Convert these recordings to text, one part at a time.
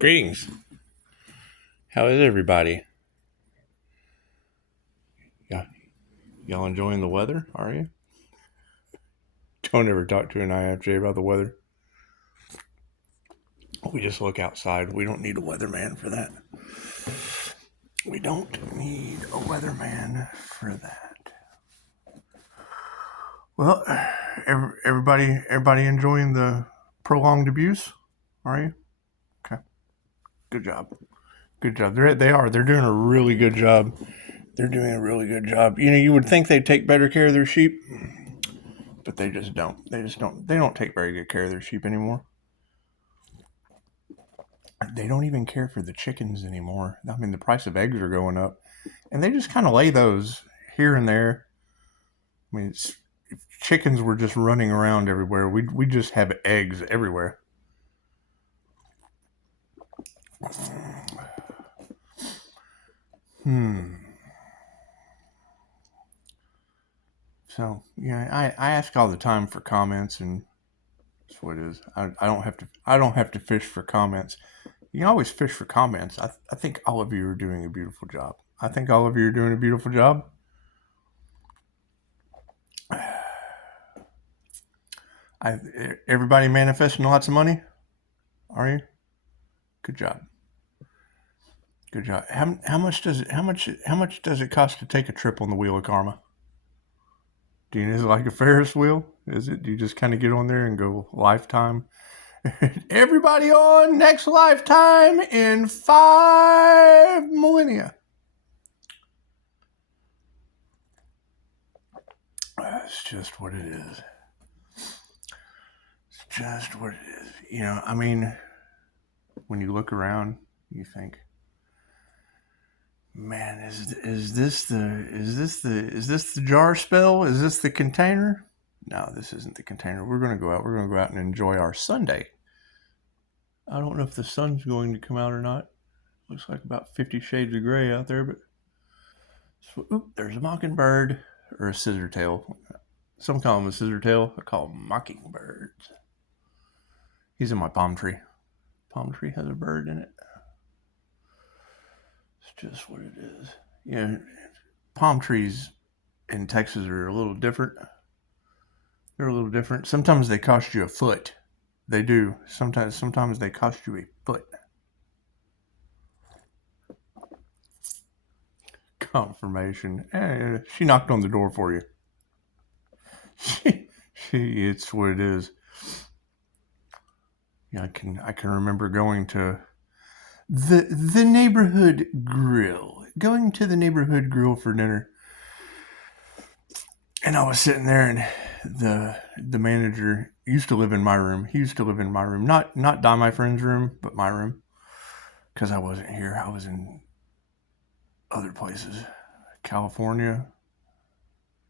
Greetings. How is everybody? Yeah, y'all enjoying the weather? Are you? Don't ever talk to an IFJ about the weather. We just look outside. We don't need a weatherman for that. We don't need a weatherman for that. Well, everybody enjoying the prolonged abuse? Are you? Okay. Good job. Good job. They're doing a really good job. They're doing a really good job. You know, you would think they'd take better care of their sheep, but they just don't. They don't take very good care of their sheep anymore. They don't even care for the chickens anymore. I mean, the price of eggs are going up, and they just kind of lay those here and there. I mean, if chickens were just running around everywhere, we just have eggs everywhere. So yeah, I ask all the time for comments, and that's what it is. I don't have to fish for comments. You can always fish for comments. I think all of you are doing a beautiful job. I think all of you are doing a beautiful job. Everybody manifesting lots of money? Are you? Good job. Good job. How much does it cost to take a trip on the wheel of karma? Do you know, is it like a Ferris wheel? Is it? Do you just kind of get on there and go lifetime? Everybody on next lifetime in 5 millennia. That's just what it is. It's just what it is. You know, I mean, when you look around, you think, man, is this the jar spell? Is this the container? No, this isn't the container. We're going to go out. We're going to go out and enjoy our Sunday. I don't know if the sun's going to come out or not. Looks like about 50 shades of gray out there, but there's a mockingbird or a scissortail. Some call him a scissortail. I call them mockingbirds. He's in my palm tree. Palm tree has a bird in it. It's just what it is. You know, palm trees in Texas are a little different. They're a little different. Sometimes they cost you a foot. They do. Sometimes they cost you a foot. Confirmation. She knocked on the door for you. It's what it is. Yeah, I can remember going to the neighborhood grill. Going to the neighborhood grill for dinner. And I was sitting there, and the manager used to live in my room. He used to live in my room. Not Die My Friend's room, but my room. Because I wasn't here. I was in other places. California,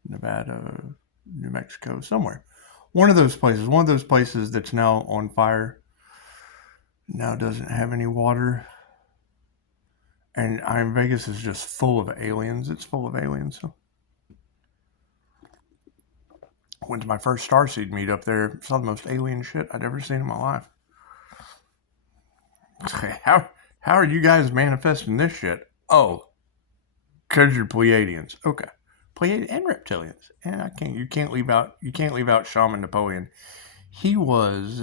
Nevada, New Mexico, somewhere. One of those places that's now on fire, now doesn't have any water. And Vegas is just full of aliens. It's full of aliens. So went to my first Starseed meet up there. Saw the most alien shit I'd ever seen in my life. How are you guys manifesting this shit? Oh, because you're Pleiadians. Okay. Pleiadians and reptilians. And you can't leave out Shaman Napoleon. He was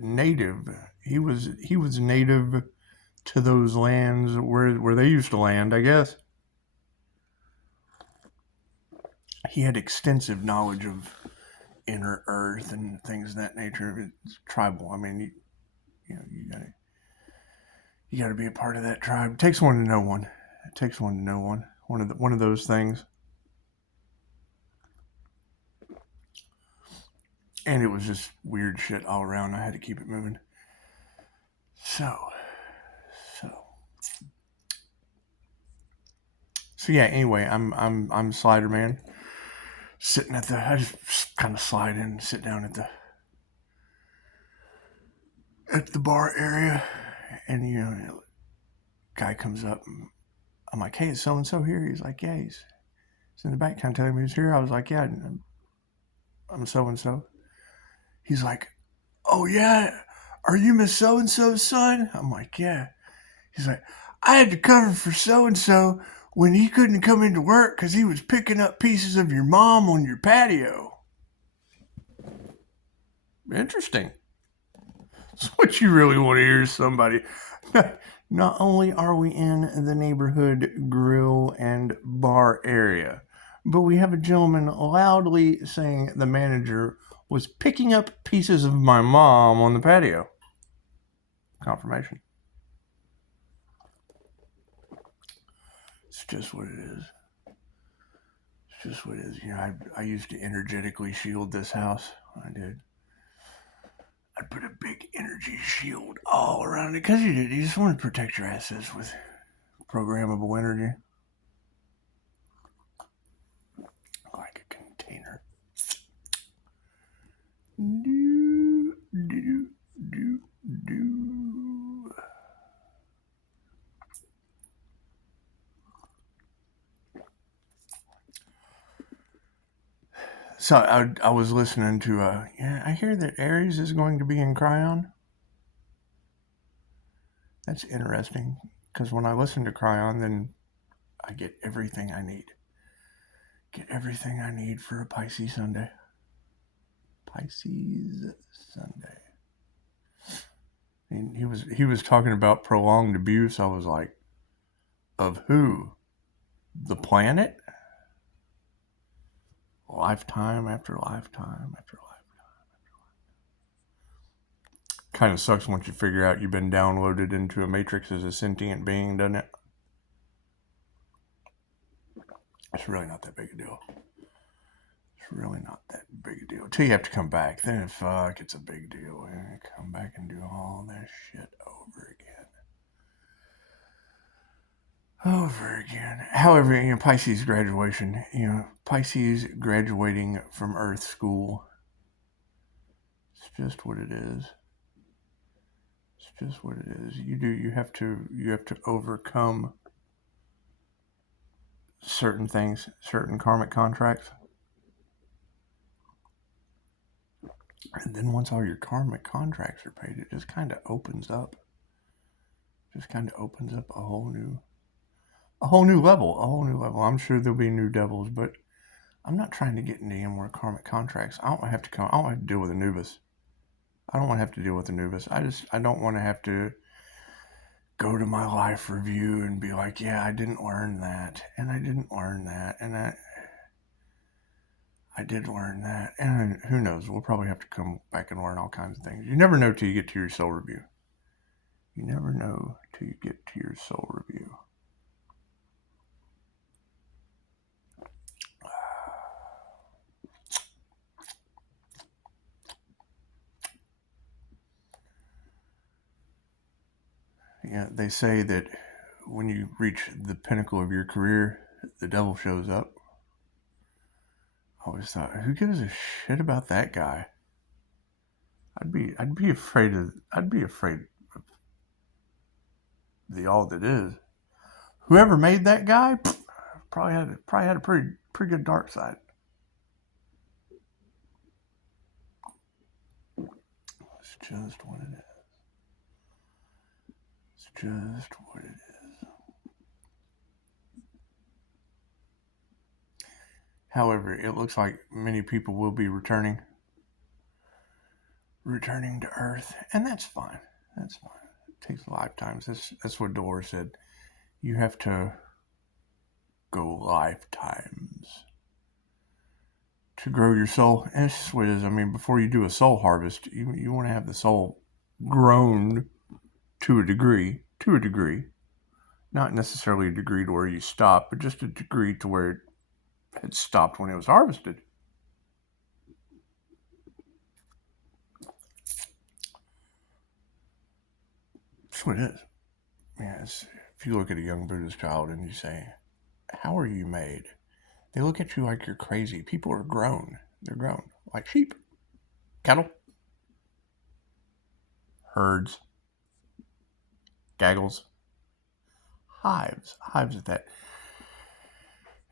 native. He was native to those lands where they used to land, I guess. He had extensive knowledge of inner earth and things of that nature. It's tribal. I mean, you gotta be a part of that tribe. It takes one to know one. It takes one to know one. One of those things. And it was just weird shit all around. I had to keep it moving. So yeah. Anyway, I'm Slider Man. Sitting I just kind of slide in and sit down at the bar area, and guy comes up. And I'm like, hey, is so and so here? He's like, yeah, he's in the back. Kind of telling me he's here. I was like, yeah, I'm so and so. He's like, oh yeah, are you Miss So-and-so's son? I'm like, yeah. He's like, I had to cover for so-and-so when he couldn't come into work because he was picking up pieces of your mom on your patio. Interesting. That's what you really want to hear, somebody. Not only are we in the neighborhood grill and bar area, but we have a gentleman loudly saying the manager was picking up pieces of my mom on the patio. Confirmation. It's just what it is. It's just what it is. You know, I used to energetically shield this house. I did. I'd put a big energy shield all around it because you just want to protect your assets with programmable energy. Like a container. Do, do, do, do. So I was listening to, yeah, I hear that Aries is going to be in Cryon. That's interesting, because when I listen to Cryon, then I get everything I need. Get everything I need for a Pisces Sunday. Pisces Sunday. And he was talking about prolonged abuse. I was like, of who? The planet? Lifetime after lifetime after lifetime. Kind of sucks once you figure out you've been downloaded into a matrix as a sentient being, doesn't it? It's really not that big a deal. It's really not that big a deal. Until you have to come back. Then, fuck, it's a big deal. You come back and do all that shit over again. Over again. However, you know, Pisces graduation, you know, Pisces graduating from Earth school. It's just what it is. It's just what it is. You have to overcome certain things, certain karmic contracts. And then once all your karmic contracts are paid, it just kind of opens up. Just kind of opens up a whole new level. I'm sure there'll be new devils, but I'm not trying to get into any more karmic contracts. I don't have to deal with Anubis. I don't want to have to deal with Anubis. I don't want to have to go to my life review and be like, yeah, I didn't learn that, and I didn't learn that, and I did learn that, and who knows? We'll probably have to come back and learn all kinds of things. You never know till you get to your soul review. You never know till you get to your soul review. Yeah, they say that when you reach the pinnacle of your career, the devil shows up. I always thought, who gives a shit about that guy? I'd be afraid of the all that is. Whoever made that guy probably had a pretty good dark side. It's just what it is. It's just what it is. However, it looks like many people will be returning to Earth, and that's fine. That's fine. It takes lifetimes. That's what Dolores said. You have to go lifetimes to grow your soul. And it's just what it is. I mean, before you do a soul harvest, you want to have the soul grown to a degree. Not necessarily a degree to where you stop, but just a degree to where it had stopped when it was harvested. That's what it is. Yeah, if you look at a young Buddhist child and you say, how are you made? They look at you like you're crazy. People are grown. They're grown. Like sheep. Cattle. Herds. Gaggles. Hives at that.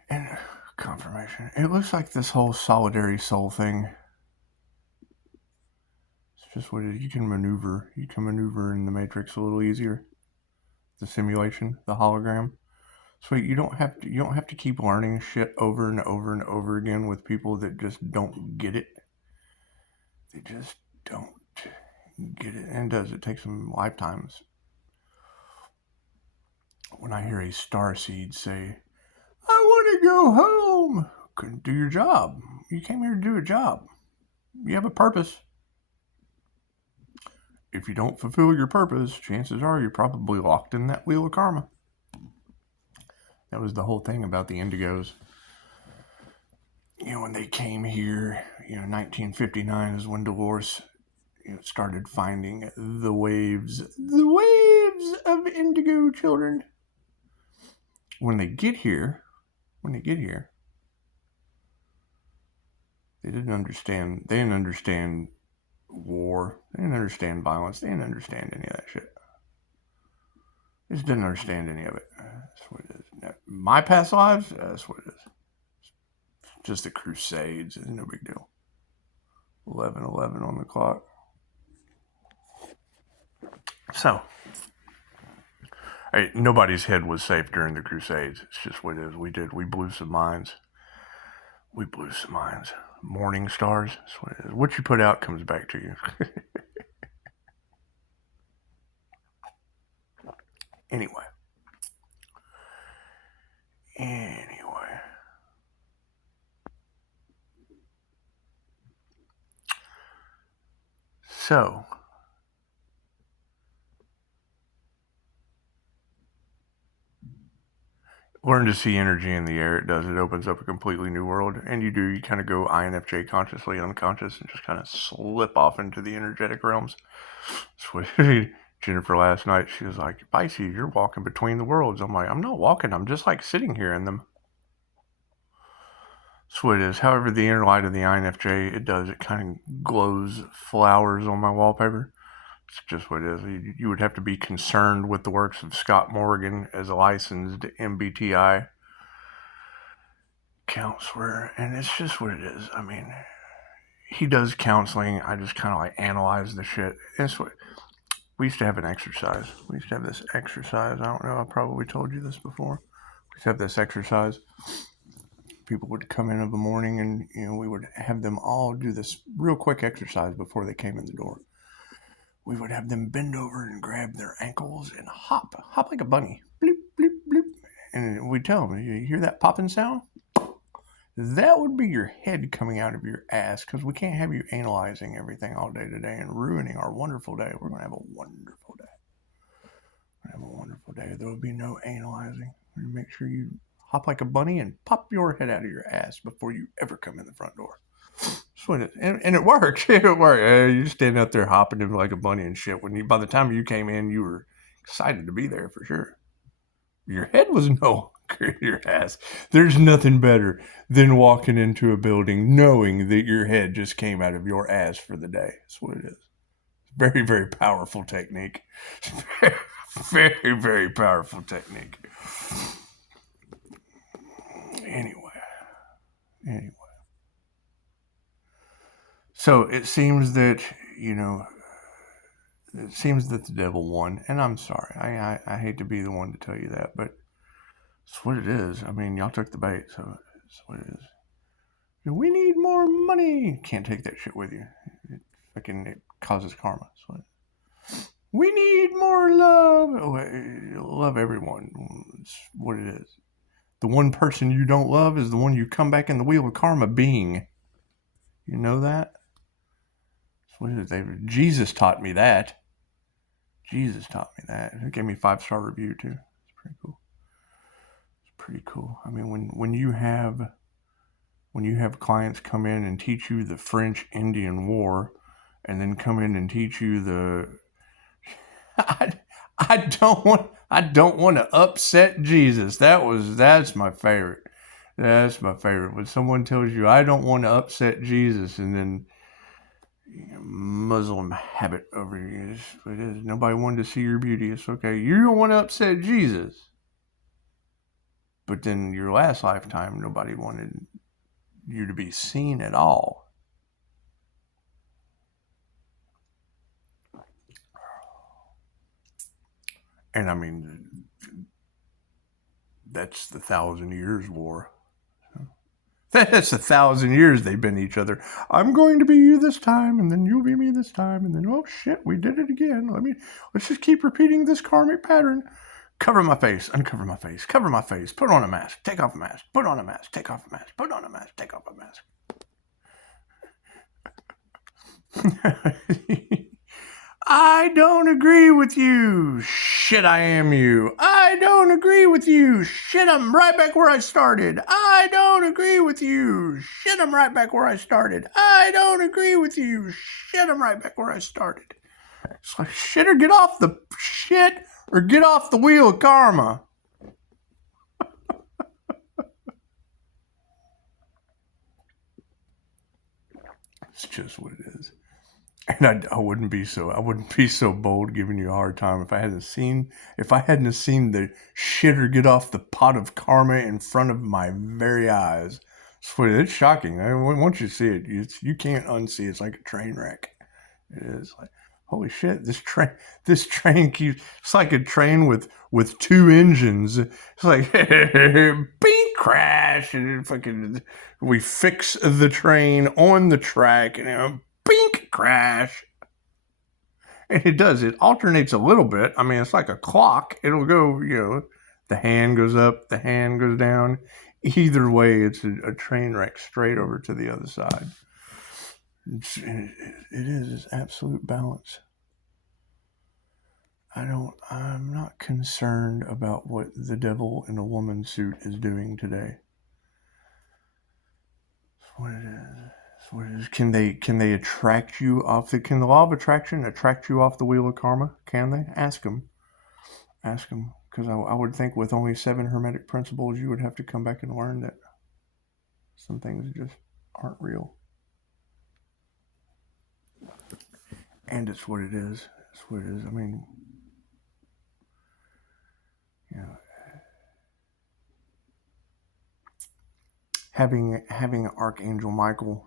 And confirmation. It looks like this whole solitary soul thing. It's just what it is. You can maneuver in the Matrix a little easier. The simulation, the hologram. So you don't have to keep learning shit over and over and over again with people that just don't get it. They just don't get it. And it takes them lifetimes. When I hear a starseed say, I want to go home. Couldn't do your job. You came here to do a job. You have a purpose. If you don't fulfill your purpose, chances are you're probably locked in that wheel of karma. That was the whole thing about the Indigos. When they came here, 1959 is when Dolores started finding the waves of indigo children. When they get here, they didn't understand. They didn't understand war. They didn't understand violence. They didn't understand any of that shit. They just didn't understand any of it. That's what it is. My past lives, that's what it is. Just the Crusades. It's no big deal. 11:11 on the clock. So, nobody's head was safe during the Crusades. It's just what it is. We blew some minds. Morning stars. That's what it is. What you put out comes back to you. Anyway. So, learn to see energy in the air. It opens up a completely new world. And you kind of go INFJ, consciously unconscious, and just kind of slip off into the energetic realms. That's what Jennifer last night, she was like, Pisces, you're walking between the worlds. I'm like, I'm not walking. I'm just like sitting here in them. That's what it is. However, the inner light of the INFJ, it kind of glows flowers on my wallpaper. It's just what it is. You would have to be concerned with the works of Scott Morgan as a licensed MBTI counselor. And it's just what it is. I mean, he does counseling. I just kind of like analyze the shit. It's what we used to have an exercise. We used to have this exercise. I don't know. I probably told you this before. We used to have this exercise. People would come in of the morning and, we would have them all do this real quick exercise before they came in the door. We would have them bend over and grab their ankles and hop like a bunny. Bloop, bloop, bloop. And we'd tell them, you hear that popping sound? That would be your head coming out of your ass, because we can't have you analyzing everything all day today and ruining our wonderful day. We're going to have a wonderful day. There will be no analyzing. We're going to make sure you hop like a bunny and pop your head out of your ass before you ever come in the front door. And it worked. It worked. You stand out there hopping like a bunny and shit. By the time you came in, you were excited to be there for sure. Your head was no your ass. There's nothing better than walking into a building knowing that your head just came out of your ass for the day. That's what it is. Very, very powerful technique. Very, very powerful technique. Anyway. So it seems that, the devil won. And I'm sorry. I hate to be the one to tell you that, but it's what it is. I mean, y'all took the bait, so it's what it is. We need more money. Can't take that shit with you. It causes karma. So we need more love. Love everyone. It's what it is. The one person you don't love is the one you come back in the wheel of karma being. You know that? What is it? Jesus taught me that. He gave me a 5-star review too. It's pretty cool. I mean, when you have clients come in and teach you the French-Indian War, and then come in and teach you the I don't want to upset Jesus. That's my favorite. That's my favorite. When someone tells you, I don't want to upset Jesus, and then Muslim habit over you. It is. Nobody wanted to see your beauty. It's okay. You don't want to upset Jesus. But then your last lifetime, nobody wanted you to be seen at all. And I mean, that's the 1,000 Years War. That's 1,000 years they've been each other. I'm going to be you this time, and then you'll be me this time, and then, oh shit, we did it again. Let's just keep repeating this karmic pattern. Cover my face, uncover my face, cover my face, put on a mask, take off a mask, put on a mask, take off a mask, put on a mask, take off a mask. I don't agree with you. Shit, I am you. I don't agree with you. Shit, I'm right back where I started. I don't agree with you. Shit, I'm right back where I started. I don't agree with you. Shit, I'm right back where I started. It's like shit or get off the shit or get off the wheel of karma. It's just what it is. And I wouldn't be so bold giving you a hard time if I hadn't seen the shit or get off the pot of karma in front of my very eyes. It's shocking. Once you see it, you can't unsee it. It's like a train wreck. It is like, holy shit, this train keeps, it's like a train with two engines. It's like bing, crash, and fucking we fix the train on the track, and bink, crash. And it does. It alternates a little bit. I mean, it's like a clock. It'll go, the hand goes up, the hand goes down. Either way, it's a train wreck straight over to the other side. It's absolute balance. I'm not concerned about what the devil in a woman's suit is doing today. That's what it is. What is, can they attract you off can the law of attraction attract you off the wheel of karma? Can they? Ask them, because I would think with only 7 hermetic principles you would have to come back and learn that some things just aren't real. And it's what it is. It's what it is. I mean, having Archangel Michael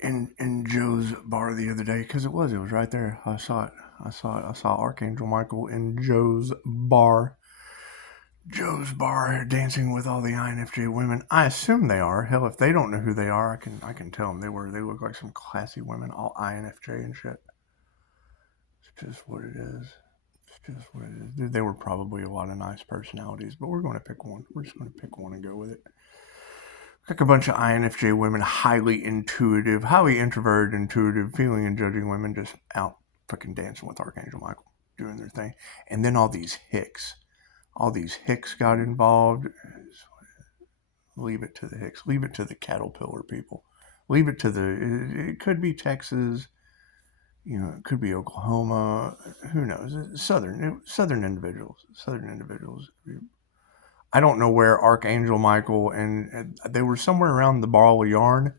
in Joe's bar the other day, because it was right there. I saw it. I saw Archangel Michael in Joe's bar dancing with all the INFJ women. I assume they are. Hell, if they don't know who they are, I can tell them they look like some classy women, all INFJ and shit. It's just what it is. It's just what it is. They were probably a lot of nice personalities, but we're going to pick one. We're just going to pick one and go with it. Like a bunch of INFJ women, highly intuitive, highly introverted, intuitive, feeling and judging women just out fucking dancing with Archangel Michael, doing their thing. And then all these hicks got involved. Leave it to the hicks. Leave it to the caterpillar people. Leave it to it could be Texas, it could be Oklahoma, who knows? Southern individuals. I don't know where Archangel Michael and they were somewhere around the ball of yarn.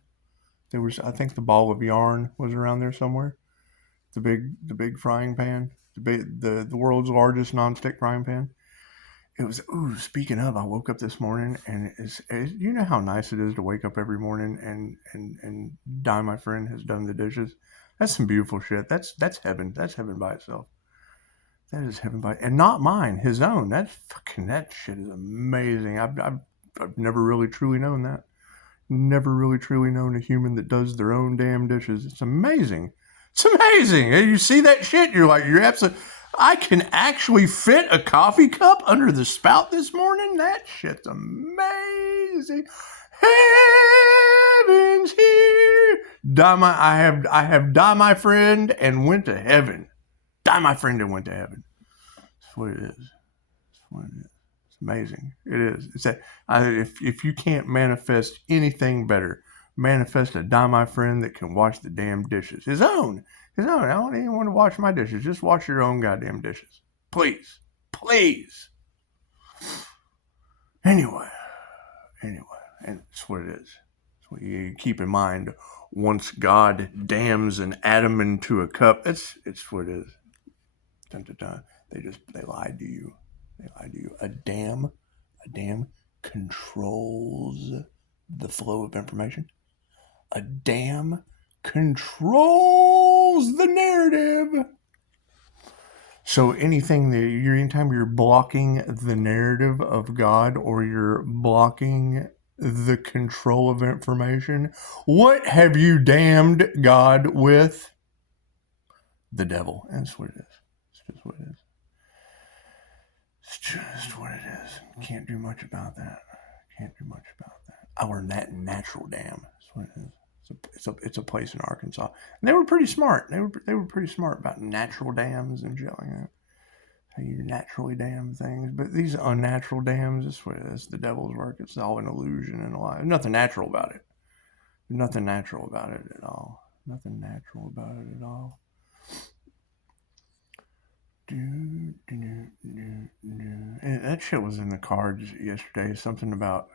I think the ball of yarn was around there somewhere. The big frying pan, the world's largest nonstick frying pan. It was. Ooh, speaking of, I woke up this morning and you know how nice it is to wake up every morning and Di, my friend, has done the dishes. That's some beautiful shit. That's heaven. That's heaven by itself. That is heaven by, and not mine, his own. That shit is amazing. I've never really truly known that. Never really truly known a human that does their own damn dishes. It's amazing. It's amazing. You see that shit, you're absolutely. I can actually fit a coffee cup under the spout this morning. That shit's amazing. Heaven's here. I have died my friend and went to heaven. Die my friend and went to heaven. That's what it is. It's amazing. It is. It's that if you can't manifest anything better, manifest a die my friend that can wash the damn dishes. His own. I don't even want to wash my dishes. Just wash your own goddamn dishes. Please. Anyway. And it's what it is. It's what you keep in mind. Once God damns an atom into a cup, it's what it is. Dun, dun, dun. They lied to you. A dam controls the flow of information. A dam controls the narrative. So anytime you're blocking the narrative of God or you're blocking the control of information, what have you damned God with? The devil. That's what it is. It's just what it is. It's just what it is. Can't do much about that. Can't do much about that. I learned that in Natural Dam. That's what it is. It's a place in Arkansas. And they were pretty smart. They were pretty smart about natural dams and shit like that. How you naturally dam things. But these unnatural dams, this way, it's the devil's work. It's all an illusion and a lie. There's nothing natural about it. There's nothing natural about it at all. Nothing natural about it at all. And that shit was in the cards yesterday. Something about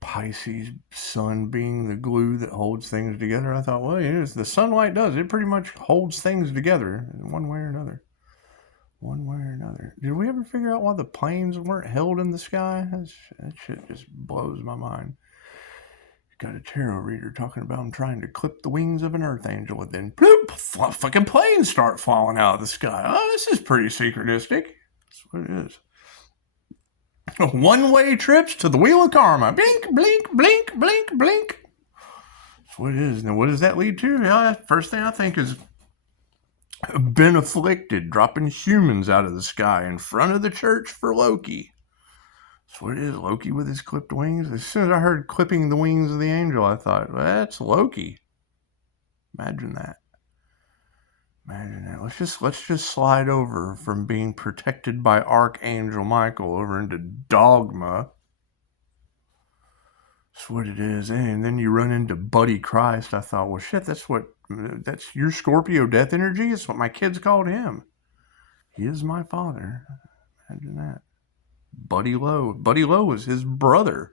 Pisces sun being the glue that holds things together. I thought, well, the sunlight does. It pretty much holds things together in one way or another. One way or another. Did we ever figure out why the planes weren't held in the sky? That shit just blows my mind. Got a tarot reader talking about him trying to clip the wings of an earth angel, and then bloop, fucking planes start falling out of the sky. Oh, this is pretty secretistic. That's what it is. One-way trips to the wheel of karma. Blink, blink, blink, blink, blink. That's what it is. Now, what does that lead to? First thing I think is been afflicted, dropping humans out of the sky in front of the church for Loki. That's what it is. Loki with his clipped wings. As soon as I heard clipping the wings of the angel, I thought, well, that's Loki. Imagine that. Imagine that. Let's just slide over from being protected by Archangel Michael over into dogma. That's what it is. And then you run into Buddy Christ. I thought, well, shit, that's your Scorpio death energy. It's what my kids called him. He is my father. Imagine that. Buddy Lowe. Buddy Lowe was his brother.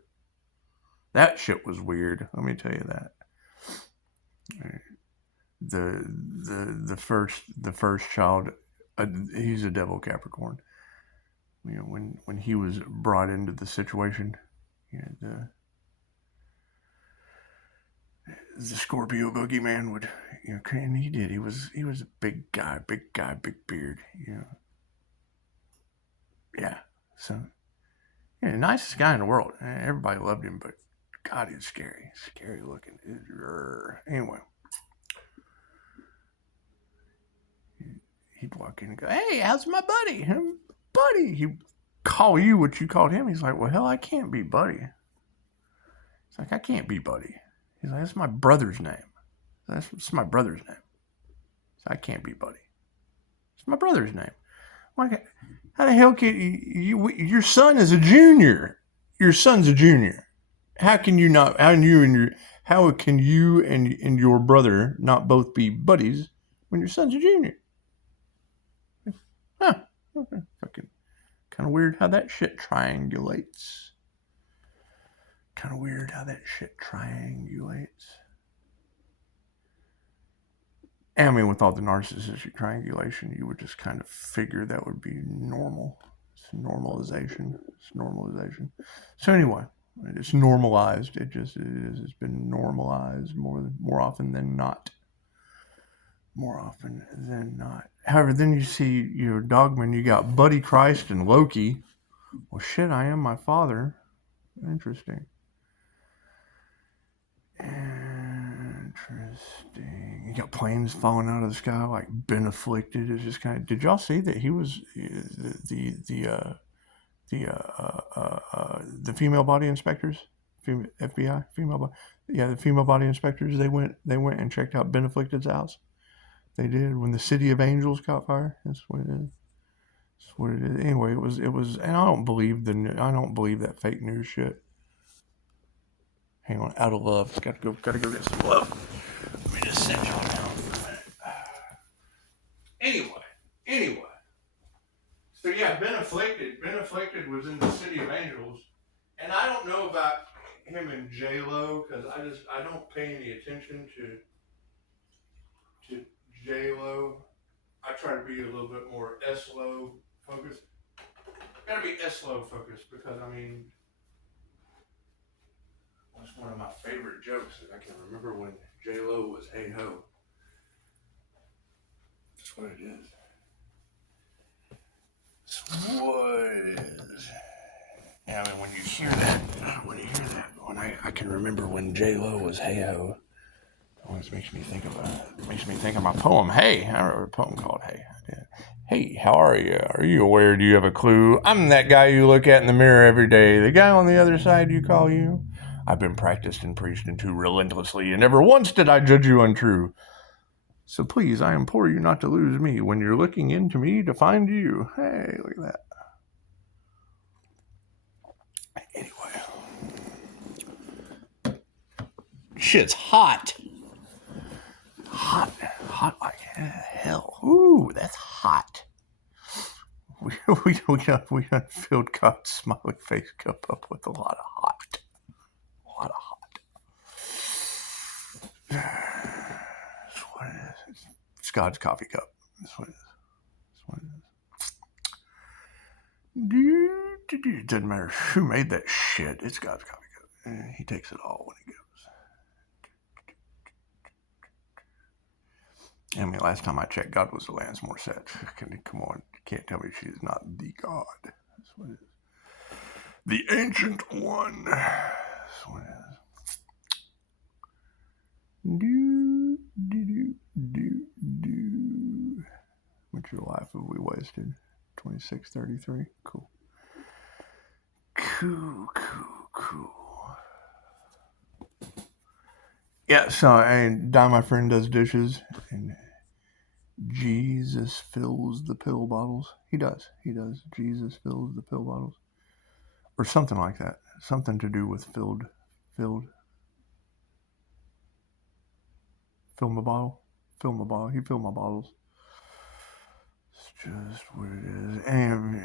That shit was weird. Let me tell you that. The first child, he's a devil Capricorn. You know, when he was brought into the situation, the Scorpio boogeyman would, and he did. He was a big guy, big beard. Yeah. So, nicest guy in the world. Everybody loved him, but God, he's scary looking. Anyway. He'd walk in and go, hey, how's my buddy? Buddy. He'd call you what you called him. He's like, well, hell, I can't be Buddy. He's like, I can't be Buddy. He's like, that's my brother's name. That's my brother's name. So I can't be Buddy. It's my brother's name. Like, how the hell can you your son is a junior. Your son's a junior. How can you and your brother not both be buddies when your son's a junior? Huh. Okay. Fucking kind of weird how that shit triangulates. And I mean, with all the narcissistic triangulation, you would just kind of figure that would be normal. It's normalization. So anyway, it's normalized. It is. It's been normalized more often than not. However, then you see, Dogman, you got Buddy Christ and Loki. Well, shit, I am my father. Interesting. You got planes falling out of the sky, like been afflicted. It's just kind of. Did y'all see that he was the female body inspectors, FBI the female body inspectors. They went and checked out Ben Afflicted's house. They did when the City of Angels caught fire. That's what it is. Anyway, it was, and I don't believe that fake news shit. Hang on, out of love. Gotta go get some love. Let me just set y'all down for a minute. Anyway. So yeah, Ben Afflicted was in the City of Angels, and I don't know about him and J-Lo because I don't pay any attention to J-Lo. I try to be a little bit more S-Lo focused. Gotta be S-Lo focused because that's one of my favorite jokes that I can remember when J-Lo was hey ho. That's what it is. That's what it is. Yeah, I mean, when you hear that, when I can remember when J Lo was Hey Ho. It always makes me think of my poem. Hey, I wrote a poem called Hey. Hey, how are you? Are you aware? Do you have a clue? I'm that guy you look at in the mirror every day. The guy on the other side you call you. I've been practiced and preached into relentlessly, and never once did I judge you untrue. So please, I implore you not to lose me when you're looking into me to find you. Hey, look at that. Anyway. Shit's hot. Hot like hell. Ooh, that's hot. We done filled God's smiley face cup up with a lot of hot. That's what it is. It's God's coffee cup. That's what it is. It doesn't matter who made that shit. It's God's coffee cup. He takes it all when he goes. I mean, last time I checked, God was Alanis Morissette. Come on, you can't tell me she's not the God. That's what it is. The Ancient One. That's what it is. What's your life have we wasted? 2633. Cool. Yeah, so Don, my friend, does dishes, and Jesus fills the pill bottles. He does. Jesus fills the pill bottles. Or something like that. Something to do with filled. Fill my bottle. He filled my bottles. It's just what it is. And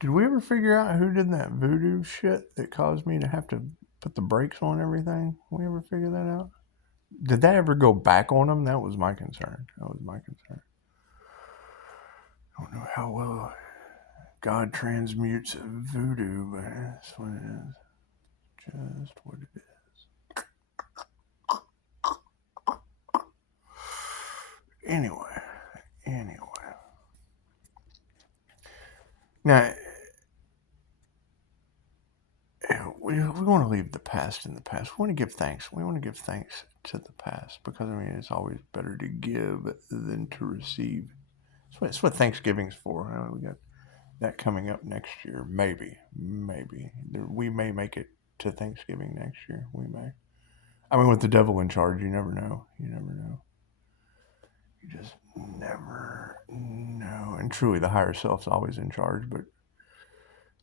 did we ever figure out who did that voodoo shit that caused me to have to put the brakes on everything? We ever figure that out? Did that ever go back on them? That was my concern. I don't know how well God transmutes voodoo, but that's what it is. Just what it is. Anyway. Now, we want to leave the past in the past. We want to give thanks. We want to give thanks to the past because, I mean, it's always better to give than to receive. That's what Thanksgiving's for. We got that coming up next year. Maybe. We may make it to Thanksgiving next year. We may. I mean, with the devil in charge, you never know. You just never know. And truly, the higher self's always in charge, but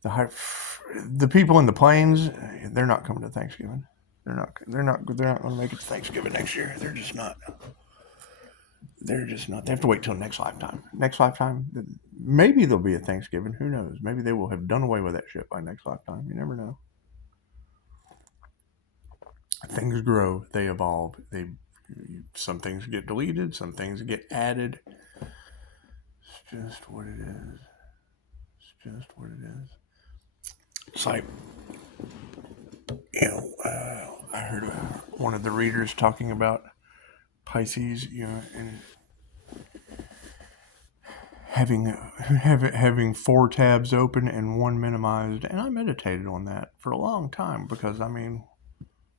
the people in the planes, they're not coming to Thanksgiving. They're not going to make it to Thanksgiving next year. They're just not. They have to wait till next lifetime. Maybe there'll be a Thanksgiving. Who knows? Maybe they will have done away with that shit by next lifetime. You never know. Things grow. They evolve. Some things get deleted. Some things get added. It's just what it is. It's like, I heard one of the readers talking about Pisces, and having 4 tabs open and 1 minimized, and I meditated on that for a long time because, I mean,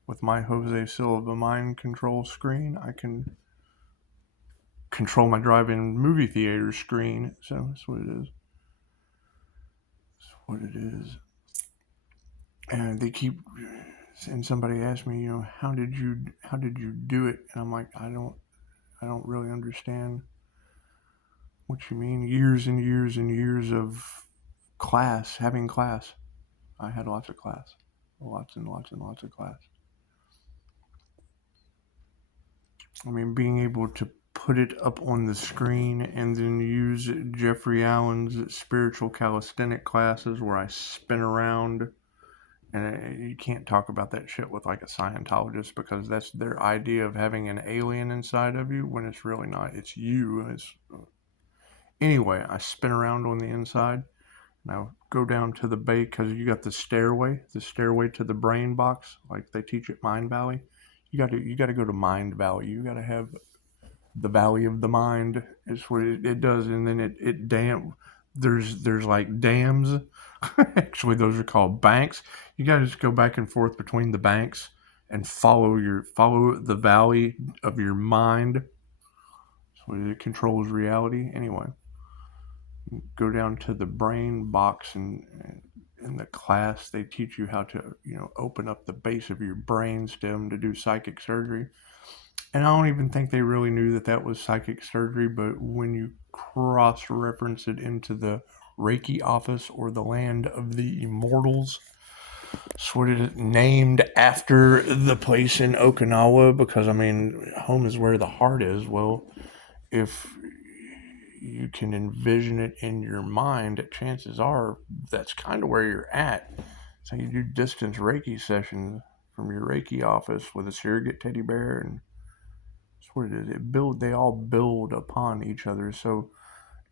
with my Jose Silva mind control screen, I can control my drive-in movie theater screen. So that's what it is. And somebody asked me, how did you do it? And I'm like, I don't really understand what you mean. Years and years of having class. I had lots of class. Lots and lots of class. I mean, being able to put it up on the screen and then use Jeffrey Allen's spiritual calisthenic classes where I spin around, and you can't talk about that shit with like a Scientologist because that's their idea of having an alien inside of you when it's really not. It's you. Anyway, I spin around on the inside. Now go down to the bay because you got the stairway to the brain box, like they teach at Mind Valley. You got to go to Mind Valley. You got to have the valley of the mind is what it does, and then it dam. There's like dams. Actually, those are called banks. You got to just go back and forth between the banks and follow the valley of your mind. So it controls reality. Anyway, go down to the brain box, and in the class they teach you how to open up the base of your brain stem to do psychic surgery. And I don't even think they really knew that that was psychic surgery, but when you cross-reference it into the Reiki office, or the land of the immortals, sort of named after the place in Okinawa, because, I mean, home is where the heart is. Well, if you can envision it in your mind, chances are that's kind of where you're at. So you do distance Reiki sessions from your Reiki office with a surrogate teddy bear, and that's what it is. They all build upon each other. So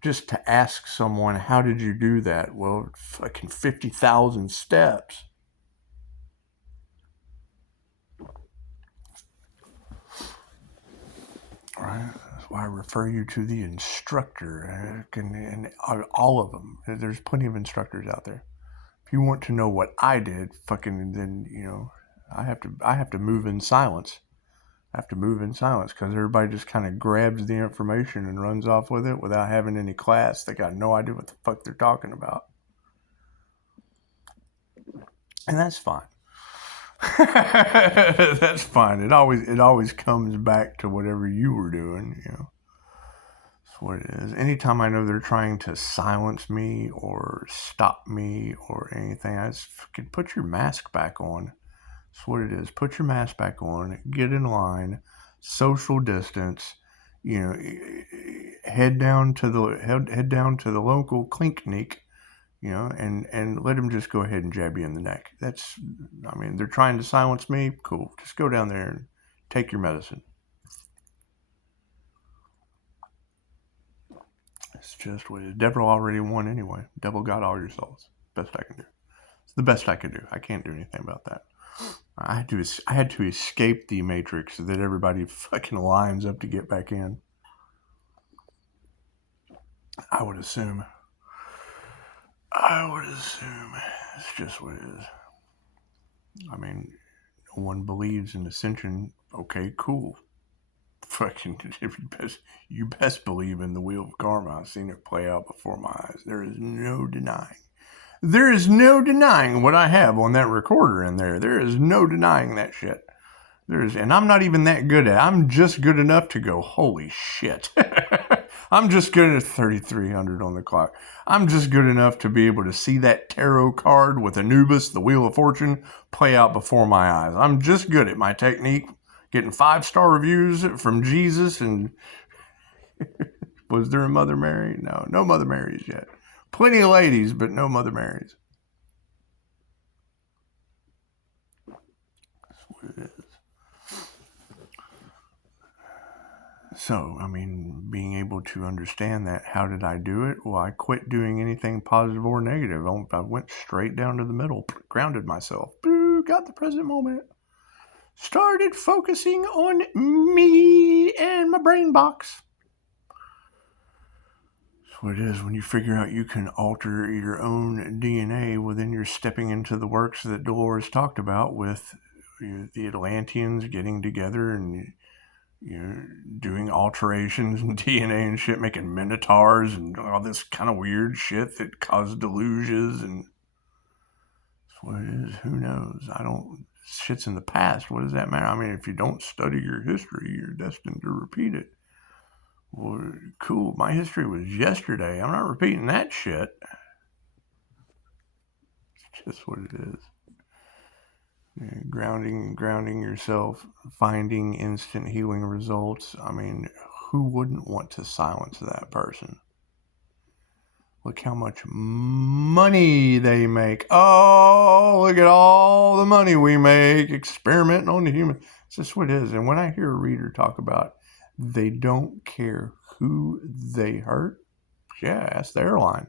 just to ask someone, how did you do that? Well, fucking 50,000 steps. Right? That's why I refer you to the instructor, and all of them. There's plenty of instructors out there. If you want to know what I did, then I have to move in silence. I have to move in silence because everybody just kind of grabs the information and runs off with it without having any class. They got no idea what the fuck they're talking about, and that's fine. That's fine. It always comes back to whatever you were doing. That's what it is. Anytime I know they're trying to silence me or stop me or anything, I just fucking put your mask back on. That's what it is. Put your mask back on. Get in line. Social distance. Head down to the local clinic. And let them just go ahead and jab you in the neck. They're trying to silence me. Cool. Just go down there and take your medicine. It's just what it is. Devil already won anyway. Devil got all your souls. Best I can do. It's the best I could do. I can't do anything about that. I had to escape the matrix so that everybody fucking lines up to get back in. I would assume. It's just what it is. I mean, no one believes in ascension. Okay, cool. Fucking, you best believe in the wheel of karma. I've seen it play out before my eyes. There is no denying. There is no denying what I have on that recorder in there. There is no denying that shit. And I'm not even that good at it. I'm just good enough to go, holy shit. I'm just good at 3,300 on the clock. I'm just good enough to be able to see that tarot card with Anubis, the Wheel of Fortune, play out before my eyes. I'm just good at my technique. Getting 5-star reviews from Jesus. And was there a Mother Mary? No Mother Marys yet. Plenty of ladies, but no Mother Marys. That's what it is. So, being able to understand that, how did I do it? Well, I quit doing anything positive or negative. I went straight down to the middle, grounded myself, got the present moment, started focusing on me and my brain box. That's what it is. When you figure out you can alter your own DNA, well, then you're stepping into the works that Dolores talked about with the Atlanteans getting together and doing alterations in DNA and shit, making minotaurs and all this kind of weird shit that caused delusions. And that's what it is. Who knows? Shit's in the past. What does that matter? If you don't study your history, you're destined to repeat it. Well, cool. My history was yesterday. I'm not repeating that shit. It's just what it is. Grounding yourself, finding instant healing results. Who wouldn't want to silence that person? Look how much money they make. Oh, look at all the money we make experimenting on the human. It's just what it is. And when I hear a reader talk about they don't care who they hurt, yeah, that's the airline.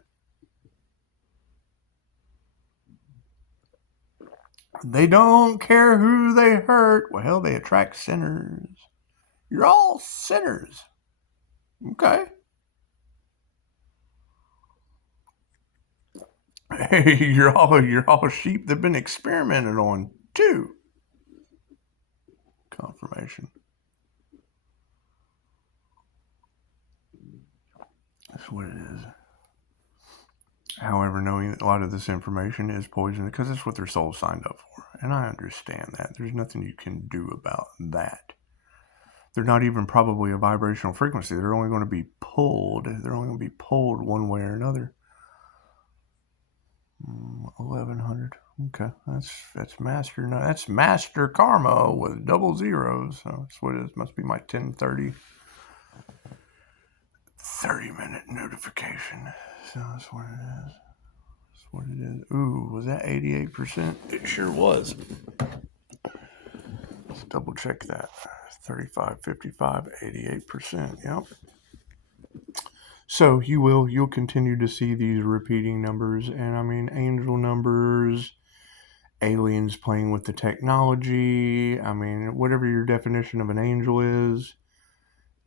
They don't care who they hurt. Well, hell, they attract sinners. You're all sinners. Okay. Hey, you're all sheep that've been experimented on too. Confirmation. That's what it is. However, knowing that a lot of this information is poison because that's what their soul signed up for. And I understand that. There's nothing you can do about that. They're not even probably a vibrational frequency. They're only going to be pulled. They're only going to be pulled one way or another. 1100. Okay, that's master. No, that's master karma with double zeros. So that's what it is. Must be my 10:30. 30-minute notification. So that's what it is. That's what it is. Ooh, was that 88%? It sure was. Let's double check that. 35, 55, 88%. Yep. So you'll continue to see these repeating numbers, and I mean angel numbers, aliens playing with the technology. I mean, whatever your definition of an angel is,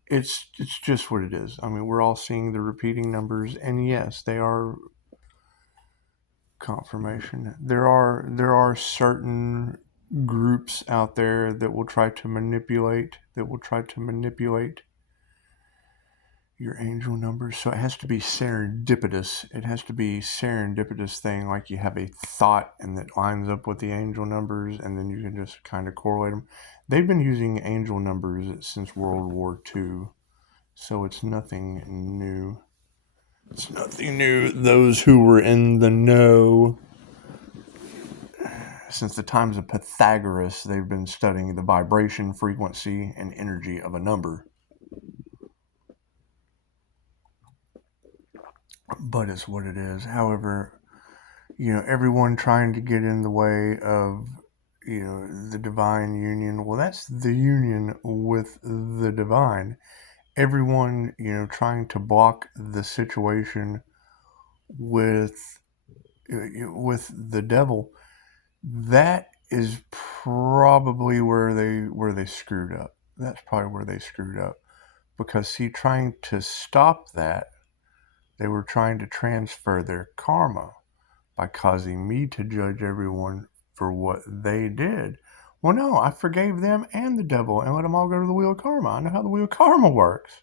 it's just what it is. I mean, we're all seeing the repeating numbers, and yes, they are confirmation. There are certain groups out there that will try to manipulate your angel numbers. So it has to be serendipitous. It has to be serendipitous thing, like you have a thought and that lines up with the angel numbers, and then you can just kind of correlate them. They've been using angel numbers since World War II, so it's nothing new. It's nothing new. Those who were in the know, since the times of Pythagoras, they've been studying the vibration, frequency, and energy of a number. But it's what it is. However, everyone trying to get in the way of, the divine union. Well, that's the union with the divine. Everyone, trying to block the situation with the devil. That is probably where they screwed up. That's probably where they screwed up. Because, see, trying to stop that, they were trying to transfer their karma by causing me to judge everyone for what they did. Well, no, I forgave them and the devil and let them all go to the wheel of karma. I know how the wheel of karma works.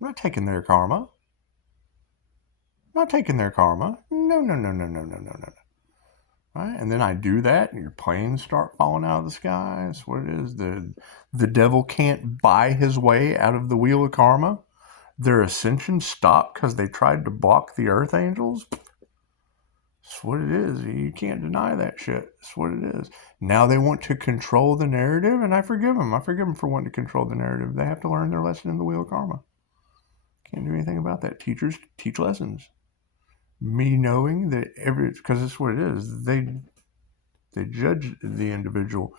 I'm not taking their karma. I'm not taking their karma. No. Right? And then I do that, and your planes start falling out of the sky. That's what it is. The devil can't buy his way out of the wheel of karma. Their ascension stopped because they tried to block the earth angels. That's what it is. You can't deny that shit. That's what it is. Now they want to control the narrative, and I forgive them. I forgive them for wanting to control the narrative. They have to learn their lesson in the wheel of karma. Can't do anything about that. Teachers teach lessons. Me knowing that because it's what it is. They judge the individual.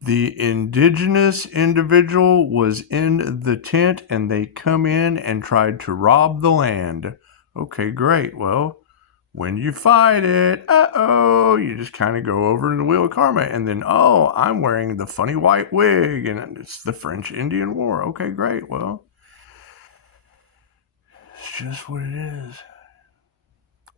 The indigenous individual was in the tent, and they come in and tried to rob the land. Okay, great. Well, when you fight it, you just kind of go over to the wheel of karma, and then, I'm wearing the funny white wig, and it's the French Indian War. Okay, great. Well, it's just what it is.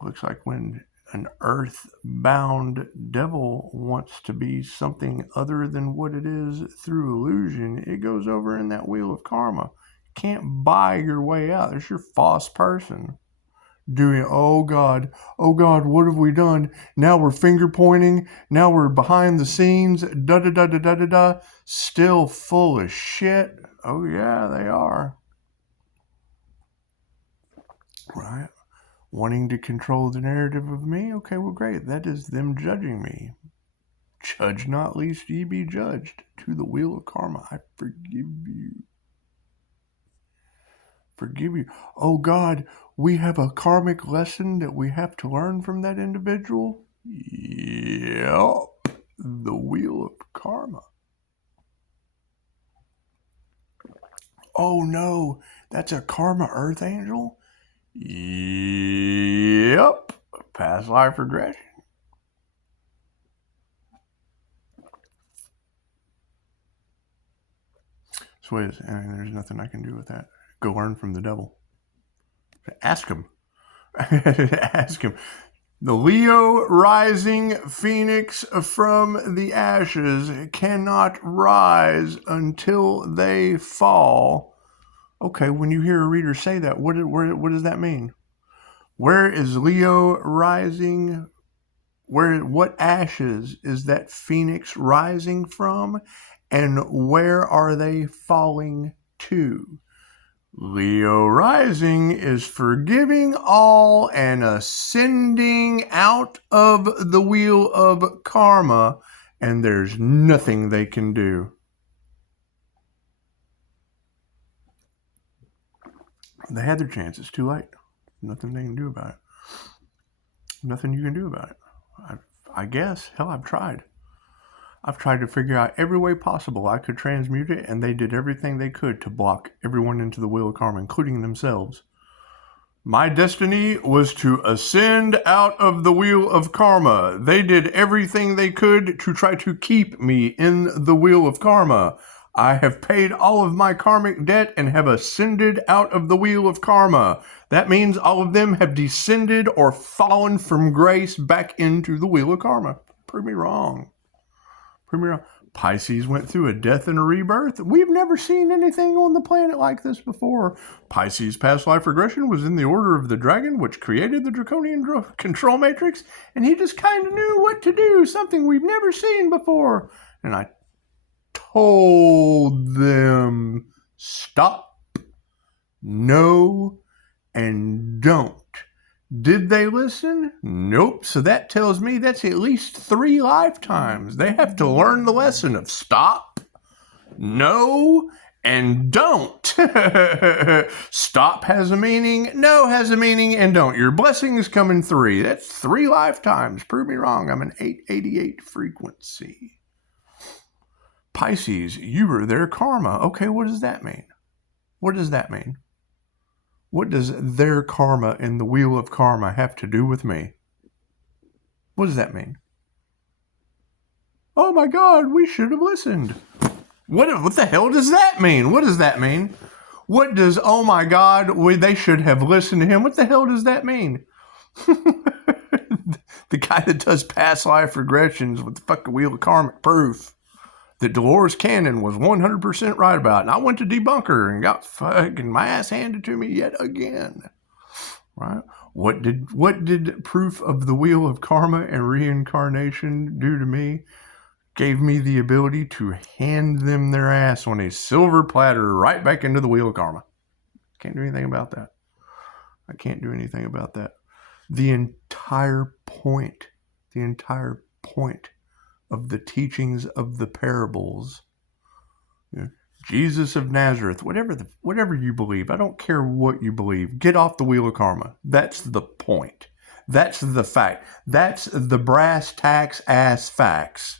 Looks like when an earth-bound devil wants to be something other than what it is through illusion, it goes over in that wheel of karma. Can't buy your way out. There's your false person. Doing, oh God, what have we done? Now we're finger pointing. Now we're behind the scenes. Da. Still full of shit. Oh yeah, they are. Right? Wanting to control the narrative of me? Okay, well, great. That is them judging me. Judge not, lest ye be judged. To the wheel of karma, I forgive you. Forgive you. Oh God, we have a karmic lesson that we have to learn from that individual? Yep. The wheel of karma. Oh no, that's a karma earth angel? Yep. Past life regression. That's what it is. And there's nothing I can do with that. Go learn from the devil. Ask him. Ask him. The Leo rising phoenix from the ashes cannot rise until they fall. Okay, when you hear a reader say that, what does that mean? Where is Leo rising? What ashes is that phoenix rising from? And where are they falling to? Leo rising is forgiving all and ascending out of the wheel of karma, and there's nothing they can do. They had their chance. It's too late. Nothing they can do about it. Nothing you can do about it. I guess. Hell, I've tried. I've tried to figure out every way possible I could transmute it, and they did everything they could to block everyone into the wheel of karma, including themselves. My destiny was to ascend out of the wheel of karma. They did everything they could to try to keep me in the wheel of karma. I have paid all of my karmic debt and have ascended out of the wheel of karma. That means all of them have descended or fallen from grace back into the wheel of karma. Prove me wrong. Pisces went through a death and a rebirth. We've never seen anything on the planet like this before. Pisces' past life regression was in the order of the dragon, which created the draconian control matrix, and he just kind of knew what to do, something we've never seen before. And I told them, stop, no, and don't. Did they listen? Nope. So that tells me that's at least 3 lifetimes. They have to learn the lesson of stop, no, and don't. Stop has a meaning, no has a meaning, and don't. Your blessing is coming 3. That's 3 lifetimes. Prove me wrong. I'm an 888 frequency. Pisces, you were their karma. Okay, what does that mean? What does that mean? What does their karma in the wheel of karma have to do with me? What does that mean? Oh my God, we should have listened. What the hell does that mean? What does that mean? What does, oh my God, they should have listened to him? What the hell does that mean? The guy that does past life regressions with the fucking wheel of karmic proof that Dolores Cannon was 100% right about. And I went to debunk her and got fucking my ass handed to me yet again. Right? What did proof of the wheel of karma and reincarnation do to me? Gave me the ability to hand them their ass on a silver platter right back into the wheel of karma. Can't do anything about that. I can't do anything about that. The entire point of the teachings of the parables, Jesus of Nazareth, whatever you believe, I don't care what you believe, get off the wheel of karma. That's the point. That's the fact. That's the brass tacks ass facts.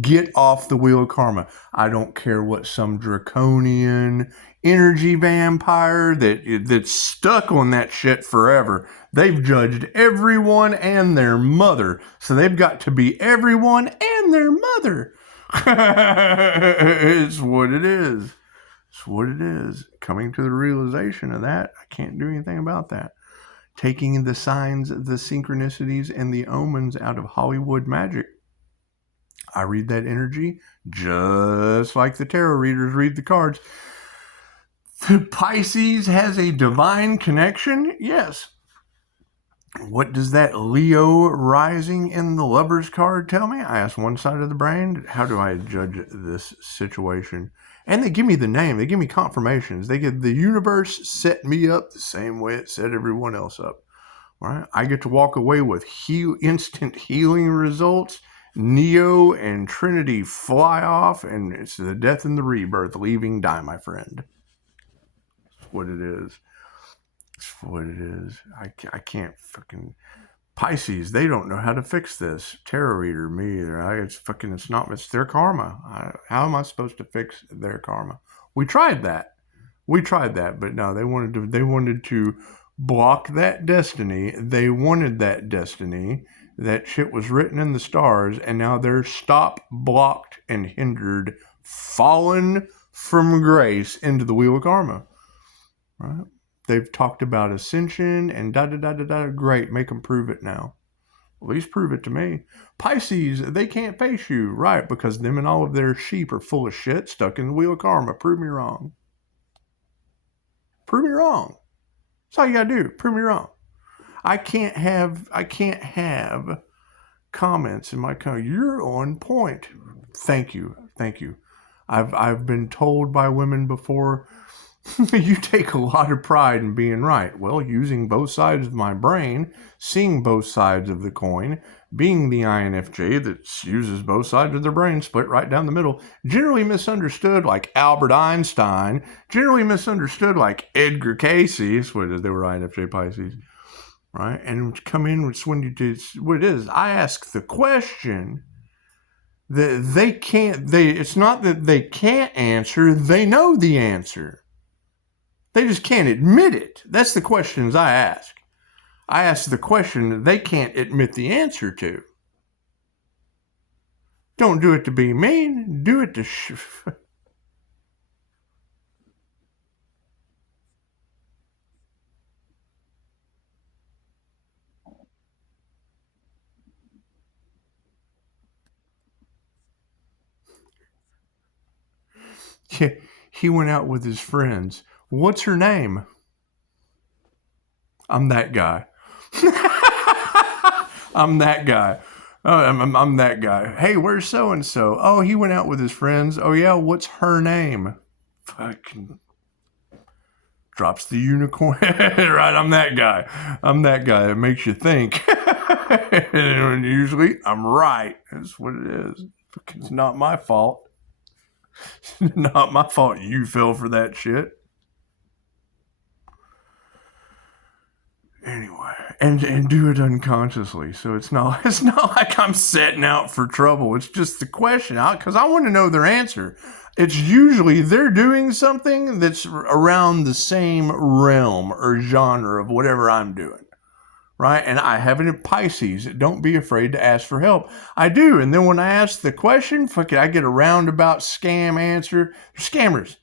Get off the wheel of karma. I don't care what some draconian energy vampire that's stuck on that shit forever. They've judged everyone and their mother. So they've got to be everyone and their mother. It's what it is. It's what it is. Coming to the realization of that, I can't do anything about that. Taking the signs, the synchronicities, and the omens out of Hollywood magic. I read that energy just like the tarot readers read the cards. The Pisces has a divine connection? Yes. What does that Leo rising in the Lover's card tell me? I ask one side of the brain, how do I judge this situation? And they give me the name. They give me confirmations. They give the universe set me up the same way it set everyone else up. Right? I get to walk away with instant healing results. Neo and Trinity fly off, and it's the death and the rebirth, leaving die, my friend. That's what it is. That's what it is. I can't fucking... Pisces, they don't know how to fix this. Tarot reader, me either. It's their karma. How am I supposed to fix their karma? We tried that, but no, they wanted to block that destiny. They wanted that destiny. That shit was written in the stars, and now they're stopped, blocked, and hindered, fallen from grace into the wheel of karma. Right? They've talked about ascension and da-da-da-da-da. Great, make them prove it now. At least prove it to me. Pisces, they can't face you. Right, because them and all of their sheep are full of shit stuck in the wheel of karma. Prove me wrong. Prove me wrong. That's all you gotta do. Prove me wrong. I can't have comments in my comment. You're on point. Thank you. I've been told by women before, you take a lot of pride in being right. Well, using both sides of my brain, seeing both sides of the coin, being the INFJ that uses both sides of their brain split right down the middle, generally misunderstood like Albert Einstein, generally misunderstood like Edgar Cayce. They were INFJ Pisces, right? And come in with when you do what it is. I ask the question that they can't. It's not that they can't answer. They know the answer. They just can't admit it. That's the questions I ask. I ask the question that they can't admit the answer to. Don't do it to be mean. Do it to... Yeah, he went out with his friends. What's her name? I'm that guy. I'm that guy. I'm that guy. Hey, where's so-and-so? Oh, he went out with his friends. Oh, yeah, what's her name? Fucking drops the unicorn. Right, I'm that guy. I'm that guy that makes you think. And usually, I'm right. That's what it is. It's not my fault. It's not my fault you fell for that shit. Anyway, and do it unconsciously. So it's not like I'm setting out for trouble. It's just the question, because I want to know their answer. It's usually they're doing something that's around the same realm or genre of whatever I'm doing. Right? And I have it in Pisces. Don't be afraid to ask for help. I do. And then when I ask the question, fuck it, I get a roundabout scam answer. Scammers.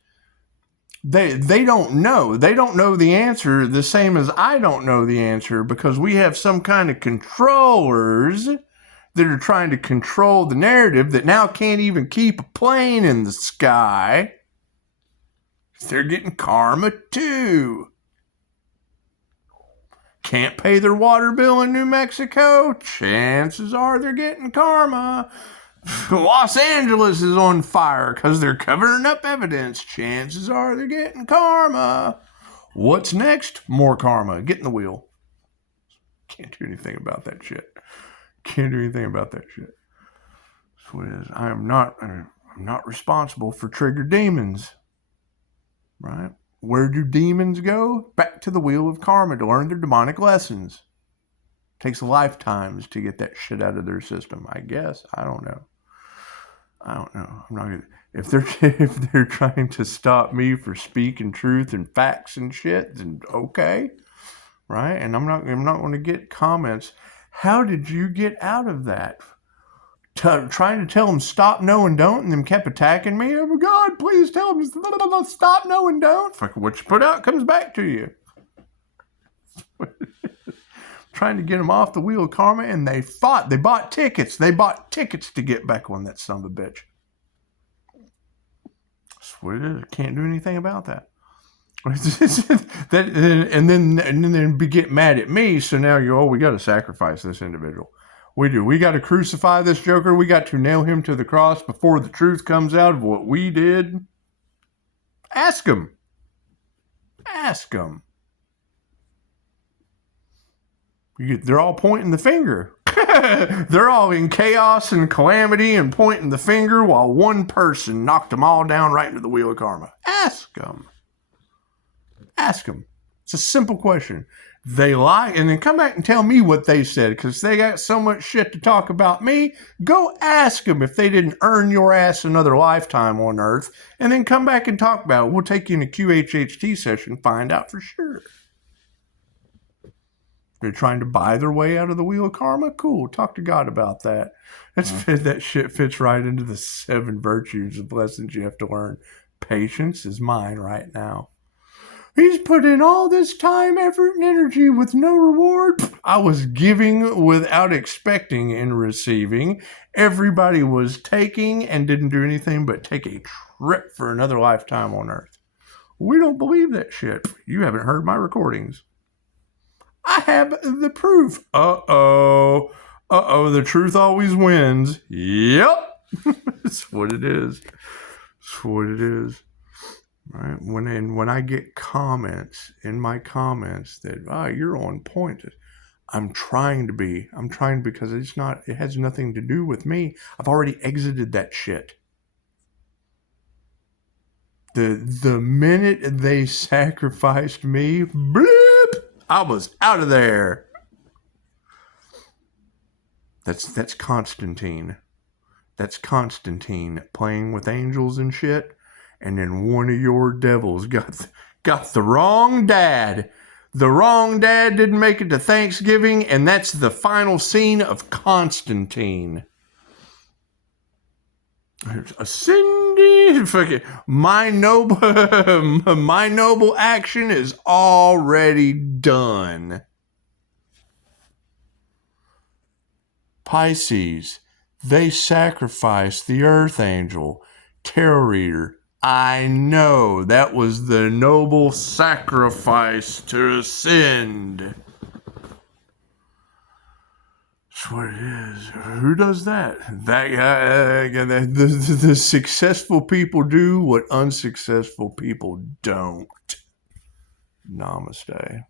They don't know. They don't know the answer the same as I don't know the answer, because we have some kind of controllers that are trying to control the narrative that now can't even keep a plane in the sky. They're getting karma too. Can't pay their water bill in New Mexico? Chances are they're getting karma. Los Angeles is on fire because they're covering up evidence. Chances are they're getting karma. What's next? More karma. Get in the wheel. Can't do anything about that shit. Can't do anything about that shit. That's what it is. I'm not responsible for triggered demons. Right? Where do demons go? Back to the wheel of karma to learn their demonic lessons. Takes lifetimes to get that shit out of their system, I guess. I don't know. I'm not gonna, if they're trying to stop me for speaking truth and facts and shit, then okay, right? And I'm not going to get comments. How did you get out of that? Trying to tell them stop, no, and don't, and them kept attacking me. Oh my God, please tell them stop, no, and don't. Fuck, what you put out comes back to you. Trying to get them off the wheel of karma, and they fought. They bought tickets. They bought tickets to get back on that son of a bitch. That's what it is. I can't do anything about that. and then get mad at me. So now we got to sacrifice this individual. We do. We got to crucify this joker. We got to nail him to the cross before the truth comes out of what we did. Ask him. Ask him. They're all pointing the finger. They're all in chaos and calamity and pointing the finger while one person knocked them all down right into the wheel of karma. Ask them. Ask them. It's a simple question. They lie and then come back and tell me what they said, because they got so much shit to talk about me. Go ask them if they didn't earn your ass another lifetime on Earth, and then come back and talk about it. We'll take you in a QHHT session, find out for sure. They're trying to buy their way out of the wheel of karma? Cool. Talk to God about that. That shit fits right into the 7 virtues of lessons you have to learn. Patience is mine right now. He's put in all this time, effort, and energy with no reward. I was giving without expecting and receiving. Everybody was taking and didn't do anything but take a trip for another lifetime on Earth. We don't believe that shit. You haven't heard my recordings. I have the proof. Uh-oh. Uh-oh, the truth always wins. Yep. That's what it is. That's what it is. Right? When I get comments in my comments that you're on point, I'm trying because it has nothing to do with me. I've already exited that shit. The minute they sacrificed me, bloop, I was out of there. That's Constantine. That's Constantine playing with angels and shit. And then one of your devils got the wrong dad. The wrong dad didn't make it to Thanksgiving, and that's the final scene of Constantine. Ascending, fucking my noble action is already done. Pisces, they sacrificed the Earth Angel, Therory. I know that was the noble sacrifice to ascend. That's what it is. Who does that? That guy. The successful people do what unsuccessful people don't. Namaste.